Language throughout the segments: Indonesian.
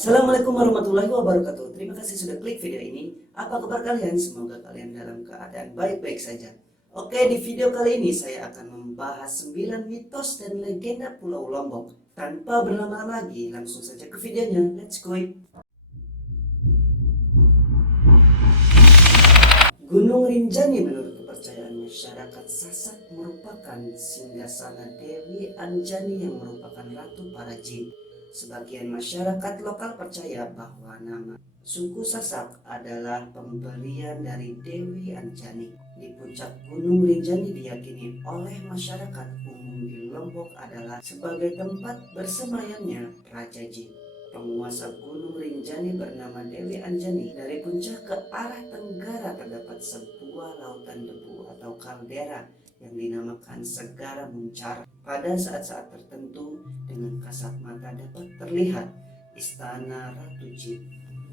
Assalamualaikum warahmatullahi wabarakatuh. Terima kasih sudah klik video ini. Apa kabar kalian? Semoga kalian dalam keadaan baik-baik saja. Oke, di video kali ini saya akan membahas 9 mitos dan legenda Pulau Lombok. Tanpa berlama-lama lagi, langsung saja ke videonya. Let's go. Gunung Rinjani menurut kepercayaan masyarakat Sasak merupakan singgasana Dewi Anjani yang merupakan ratu para jin. Sebagian masyarakat lokal percaya bahwa nama suku Sasak adalah pemberian dari Dewi Anjani. Di puncak Gunung Rinjani diyakini oleh masyarakat umum di Lombok adalah sebagai tempat bersemayamnya Raja Jin. Penguasa Gunung Rinjani bernama Dewi Anjani. Dari puncak ke arah tenggara terdapat sebuah lautan debu atau kaldera yang dinamakan Segara Muncar. Pada saat-saat tertentu dengan kasat mata dapat terlihat istana Ratu Jin.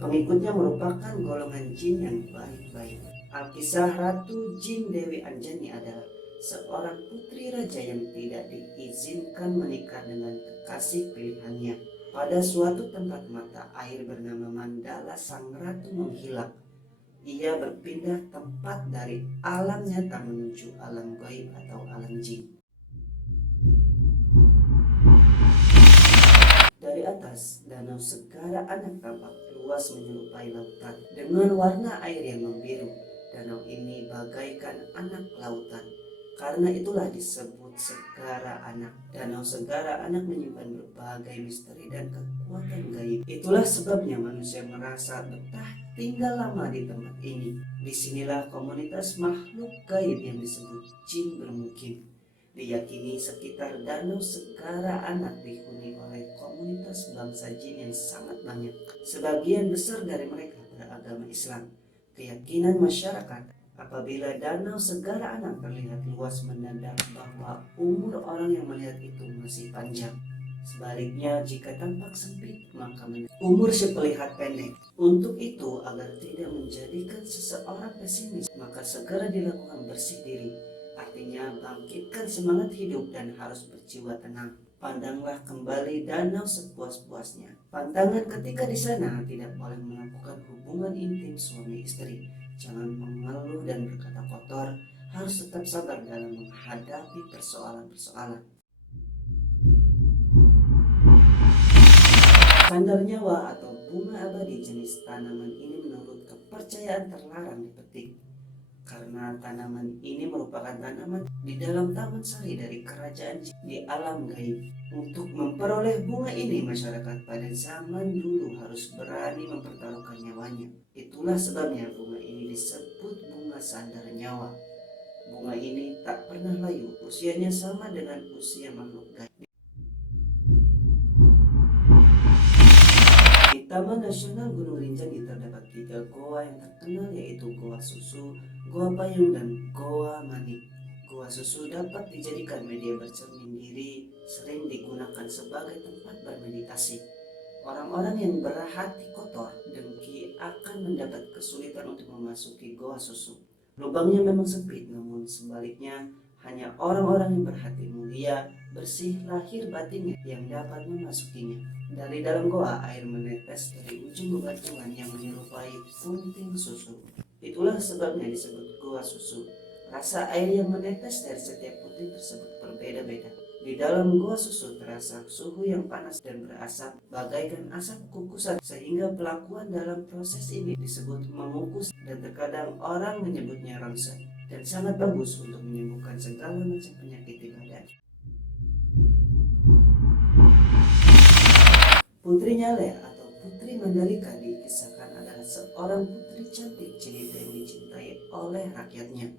Pengikutnya merupakan golongan jin yang baik-baik. Alkisah Ratu Jin Dewi Anjani adalah seorang putri raja yang tidak diizinkan menikah dengan kekasih pilihannya. Pada suatu tempat mata air bernama Mandala, sang ratu menghilang. Ia berpindah tempat dari alam nyata menuju alam gaib atau alam jin. Dari atas, Danau Segara Anak tampak luas menyerupai lautan dengan warna air yang membiru. Danau ini bagaikan anak lautan. Karena itulah disebut Segara Anak. Danau Segara Anak menyimpan berbagai misteri dan kekuatan gaib. Itulah sebabnya manusia merasa betah tinggal lama di tempat ini. Disinilah komunitas makhluk gaib yang disebut jin bermukim. Diyakini sekitar Danau Segara Anak dihuni oleh komunitas bangsa jin yang sangat banyak. Sebagian besar dari mereka beragama Islam. Keyakinan masyarakat, apabila Danau Segara Anak terlihat luas menandakan bahwa umur orang yang melihat itu masih panjang. Sebaliknya, jika tampak sempit, maka umur si pelihat pendek. Untuk itu, agar tidak menjadikan seseorang pesimis, maka segera dilakukan bersih diri. Artinya, bangkitkan semangat hidup dan harus berjiwa tenang. Pandanglah kembali danau sepuas-puasnya. Pantangan ketika di sana tidak boleh melakukan hubungan intim suami istri. Jangan mengeluh dan berkata kotor, harus tetap sabar dalam menghadapi persoalan-persoalan. Sandar nyawa atau bunga abadi jenis tanaman ini menurut kepercayaan terlarang dipetik. Karena tanaman ini merupakan tanaman di dalam taman sari dari kerajaan di alam gaib. Untuk memperoleh bunga ini, masyarakat pada zaman dulu harus berani mempertaruhkan nyawanya. Itulah sebabnya bunga ini disebut bunga sandar nyawa. Bunga ini tak pernah layu, usianya sama dengan usia makhluk gaib. Di Taman Nasional Gunung Rinjani terdapat 3 goa yang terkenal, yaitu Goa Susu, Goa Payung, dan Goa Manik. Goa Susu dapat dijadikan media bercermin diri, sering digunakan sebagai tempat bermeditasi. Orang-orang yang berhati kotor, dengki akan mendapat kesulitan untuk memasuki Goa Susu. Lubangnya memang sempit, namun sebaliknya hanya orang-orang yang berhati mulia, bersih lahir batinnya yang dapat memasukinya. Dari dalam goa, air menetes dari ujung bebatuan yang menyerupai punting susu. Itulah sebabnya disebut Goa Susu. Rasa air yang menetes dari setiap punting tersebut berbeda-beda. Di dalam Goa Susu terasa suhu yang panas dan berasap bagaikan asap kukusan, sehingga pelakuan dalam proses ini disebut mengukus, dan terkadang orang menyebutnya ronsen, dan sangat bagus untuk menyembuhkan segala macam penyakit di badan. Putri Nyale atau Putri Mandalika dikisahkan adalah seorang putri cantik jelita yang dicintai oleh rakyatnya.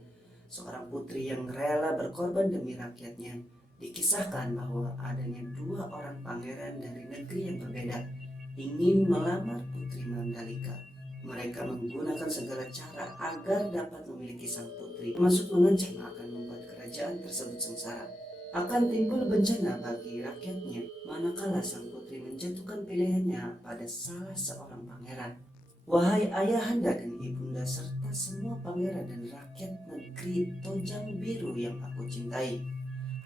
Seorang putri yang rela berkorban demi rakyatnya. Dikisahkan bahwa adanya 2 orang pangeran dari negeri yang berbeda ingin melamar Putri Mandalika. Mereka menggunakan segala cara agar dapat memiliki sang putri, termasuk mengancam akan membuat kerajaan tersebut sengsara. Akan timbul bencana bagi rakyatnya manakala sang putri menjatuhkan pilihannya pada salah seorang pangeran. Wahai ayahanda dan ibunda serta semua pangeran dan rakyat negeri Tojang Biru yang aku cintai,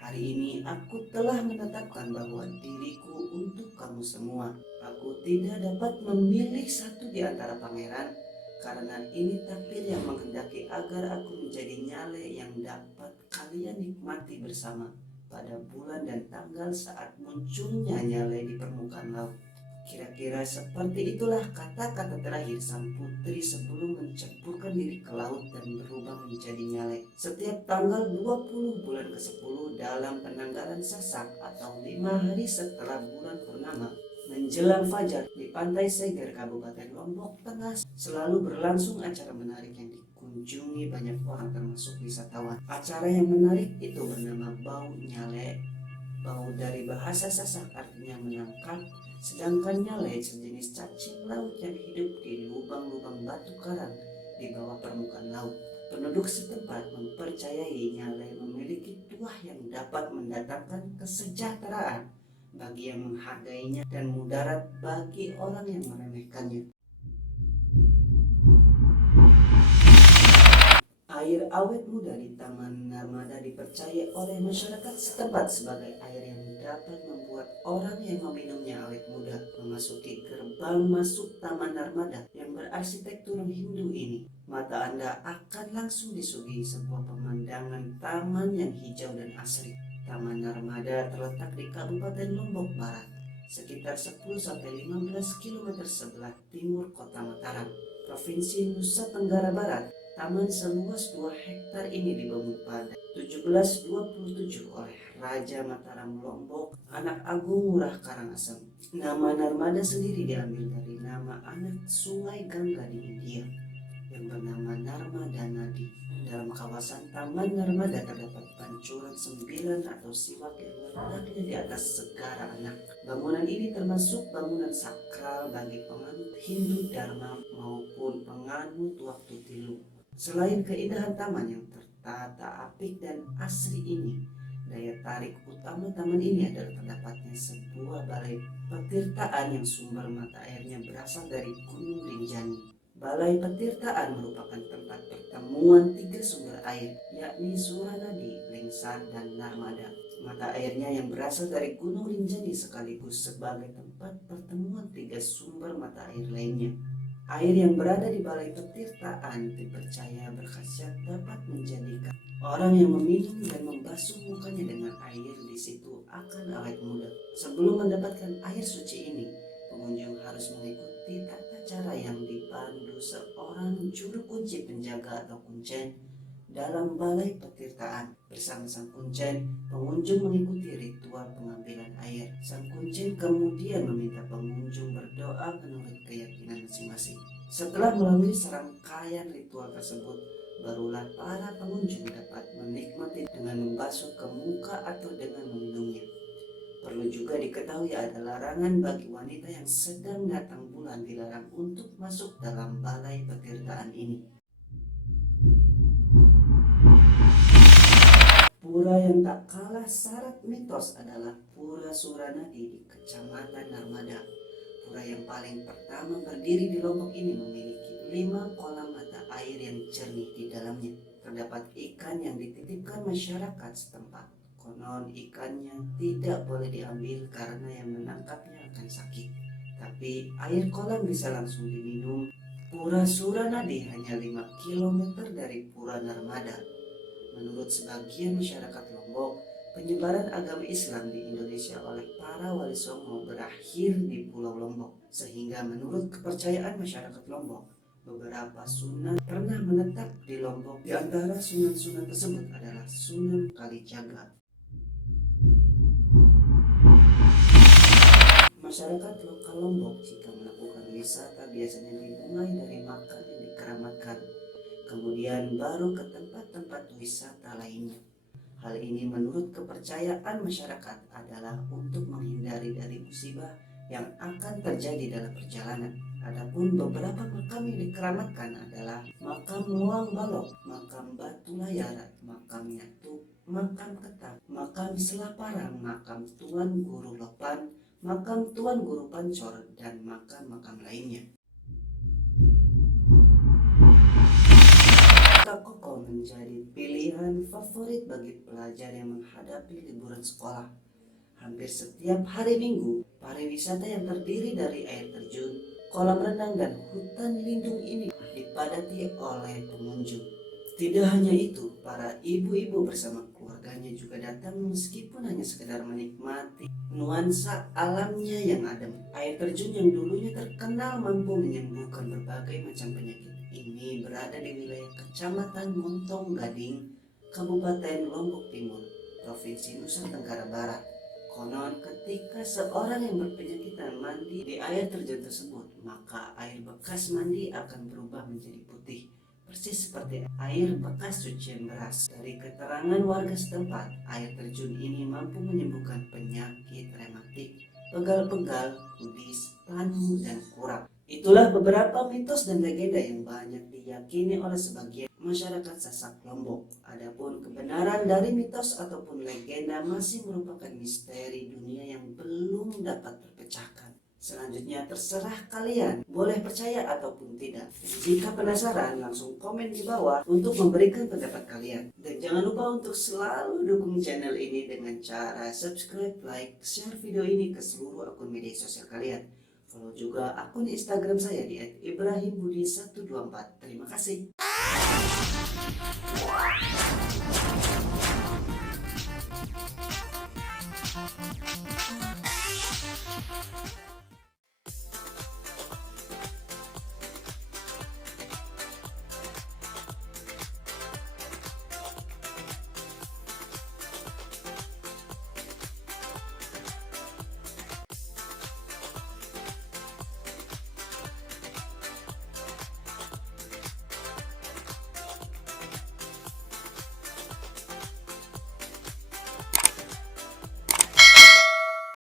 Hari ini aku telah menetapkan bahwa diriku untuk kamu semua. Aku tidak dapat memilih satu di antara pangeran, karena ini takdir yang menghendaki agar aku menjadi nyale yang dapat kalian nikmati bersama pada bulan dan tanggal saat munculnya nyale di permukaan laut. Kira-kira seperti itulah kata-kata terakhir sang putri sebelum menceburkan diri ke laut dan berubah menjadi nyale. Setiap tanggal 20 bulan ke-10 dalam penanggalan Sasak atau 5 hari setelah bulan purnama menjelang fajar di pantai Seger, Kabupaten Lombok Tengah, selalu berlangsung acara menarik yang dikunjungi banyak orang termasuk wisatawan. Acara yang menarik itu bernama Bau Nyale. Bau dari bahasa Sasak artinya menangkap, sedangkan nyale sejenis cacing laut yang hidup di lubang-lubang batu karang di bawah permukaan laut. Penduduk setempat mempercayai nyale memiliki tuah yang dapat mendatangkan kesejahteraan bagi yang menghargainya dan mudarat bagi orang yang meremehkannya. Air awet muda di Taman Narmada dipercaya oleh masyarakat setempat sebagai air yang dapat membuat orang yang meminumnya awet muda. Memasuki gerbang masuk Taman Narmada yang berarsitektur Hindu ini, mata Anda akan langsung disuguhi sebuah pemandangan taman yang hijau dan asri. Taman Narmada terletak di Kabupaten Lombok Barat, sekitar 10-15 km sebelah timur Kota Mataram, Provinsi Nusa Tenggara Barat. Taman seluas 2 hektar ini dibangun pada 1727 oleh Raja Mataram Lombok, anak Agung Ngurah Karangasem. Nama Narmada sendiri diambil dari nama anak sungai Gangga di India yang bernama Narmada Nadi. Dalam kawasan Taman Narmada terdapat pancuran 9 atau siwak yang letaknya di atas segara anak. Bangunan ini termasuk bangunan sakral bagi penganut Hindu Dharma maupun penganut waktu tilu. Selain keindahan taman yang tertata apik dan asri ini, daya tarik utama taman ini adalah terdapatnya sebuah balai petirtaan yang sumber mata airnya berasal dari Gunung Rinjani. Balai petirtaan merupakan tempat pertemuan 3 sumber air, yakni Suranadi, Lengsar, dan Narmada. Mata airnya yang berasal dari Gunung Rinjani sekaligus sebagai tempat pertemuan 3 sumber mata air lainnya. Air yang berada di balai petirtaan dipercaya berkhasiat dapat menjadikan orang yang meminum dan membasuh mukanya dengan air di situ akan awet muda. Sebelum mendapatkan air suci ini, pengunjung harus mengikuti tata cara yang dipandu seorang juru kunci penjaga atau kuncen dalam balai petirtaan. Bersama sang kuncen, pengunjung mengikuti ritual pengambilan air. Sang kuncen kemudian meminta pengunjung berdoa menurut keyakinan masing-masing. Setelah melalui serangkaian ritual tersebut, barulah para pengunjung dapat menikmati dengan membasuh ke muka atau dengan meminumnya. Perlu juga diketahui ada larangan bagi wanita yang sedang datang bulan dilarang untuk masuk dalam balai petirtaan ini. Pura yang tak kalah syarat mitos adalah Pura Suranadi di Kecamatan Narmada. Pura yang paling pertama berdiri di Lombok ini memiliki 5 kolam mata air yang jernih di dalamnya. Terdapat ikan yang dititipkan masyarakat setempat. Konon ikannya tidak boleh diambil karena yang menangkapnya akan sakit. Tapi air kolam bisa langsung diminum. Pura Suranadi hanya 5 km dari Pura Narmada. Menurut sebagian masyarakat Lombok, penyebaran agama Islam di Indonesia oleh para wali songo berakhir di Pulau Lombok. Sehingga menurut kepercayaan masyarakat Lombok, beberapa sunan pernah menetap di Lombok. Di antara sunan-sunan tersebut adalah Sunan Kalijaga. Masyarakat lokal Lombok jika melakukan wisata biasanya dimulai dari makam yang dikeramatkan, kemudian baru ke tempat-tempat wisata lainnya. Hal ini menurut kepercayaan masyarakat adalah untuk menghindari dari musibah yang akan terjadi dalam perjalanan. Adapun beberapa makam yang dikeramatkan adalah makam Luang Balok, makam Batu Layar, makam Nyatu, makam Ketak, makam Selaparang, makam Tuan Guru Lopan, makam Tuan Guru Pancor, dan makam-makam lainnya. Kota Koko menjadi pilihan favorit bagi pelajar yang menghadapi liburan sekolah. Hampir setiap hari Minggu, pariwisata yang terdiri dari air terjun, kolam renang, dan hutan lindung ini dipadati oleh pengunjung. Tidak hanya itu, para ibu-ibu bersama keluarganya juga datang meskipun hanya sekedar menikmati nuansa alamnya yang adem. Air terjun yang dulunya terkenal mampu menyembuhkan berbagai macam penyakit ini berada di wilayah Kecamatan Montong Gading, Kabupaten Lombok Timur, Provinsi Nusa Tenggara Barat. Konon ketika seorang yang berpenyakitan mandi di air terjun tersebut, maka air bekas mandi akan berubah menjadi putih, persis seperti air bekas cucian beras. Dari keterangan warga setempat, air terjun ini mampu menyembuhkan penyakit rematik, pegal-pegal, kudis, panu, dan kurap. Itulah beberapa mitos dan legenda yang banyak diyakini oleh sebagian masyarakat Sasak Lombok. Adapun kebenaran dari mitos ataupun legenda masih merupakan misteri dunia yang belum dapat terpecahkan. Selanjutnya terserah kalian, boleh percaya ataupun tidak. Dan jika penasaran, langsung komen di bawah untuk memberikan pendapat kalian. Dan jangan lupa untuk selalu dukung channel ini dengan cara subscribe, like, share video ini ke seluruh akun media sosial kalian. Follow juga akun Instagram saya di @ibrahimbudi124. Terima kasih.